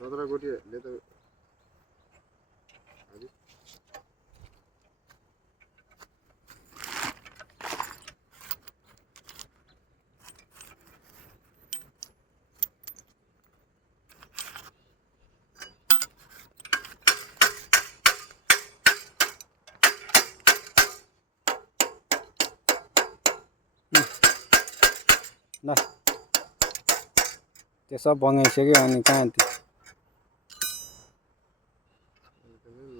17 गोटीले त ल त्यो सब बगाइसक्यो अनि कहाँ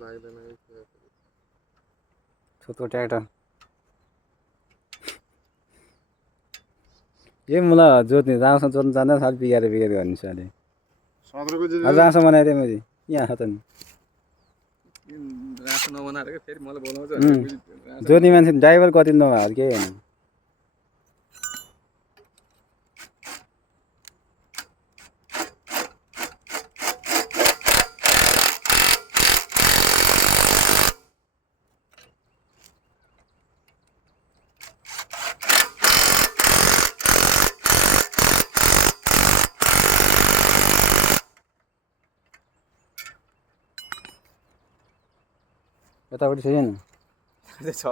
लाग्दैन छोटो ट्र्याक्टर ये मुला जोत्ने राम्रोसँग जोत्नु जान्दैन साल बिगार गर्ने साले 17 को अझ राम्रोसँग बनाइदिएँ मैले यहाँ छ त नि रातो नबनाएर के फेरि मलाई बोलाउँछ जोत्ने मान्छे ड्राइभर कति नभएको केही होइन यतापट्टि छैन छ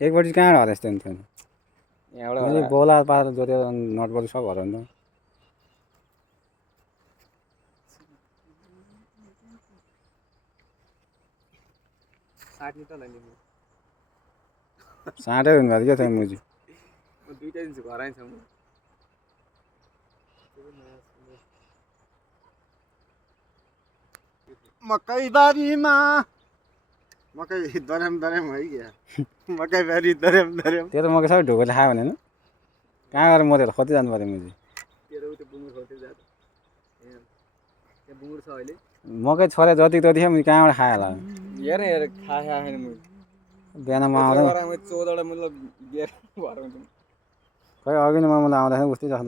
एकपट्टि कहाँ हराएछ त अन्त यहाँबाट मैले बोला पारेर जोतेर नटबल सब हराउनु त साट्ने त नि साँटै हुनुभएको क्या त मुजी म दुईटा दिन्छु घर आइन्छ म मकै बारीमा मकै दर्याम दर्याम है क्या मकै बारी दर्याम दर्याम त्यो त मकै सबै ढुकुरले खायो भने होइन कहाँ गएर मरेर खोज्दै जानु पऱ्यो मुजी तेरो त्यो बुङ्गुर खोज्दै जाँदा त्यहाँ बुङ्गुर छ अहिले मकै छोरा जति जति मुजी कहाँबाट खायो होला हेर हेर खाएन म बिहानमा आउँदा 14 वटा मतलब बियर भएर हुन्छ खै अघि नै मलाई आउँदाखेरि उस्तै जस्तो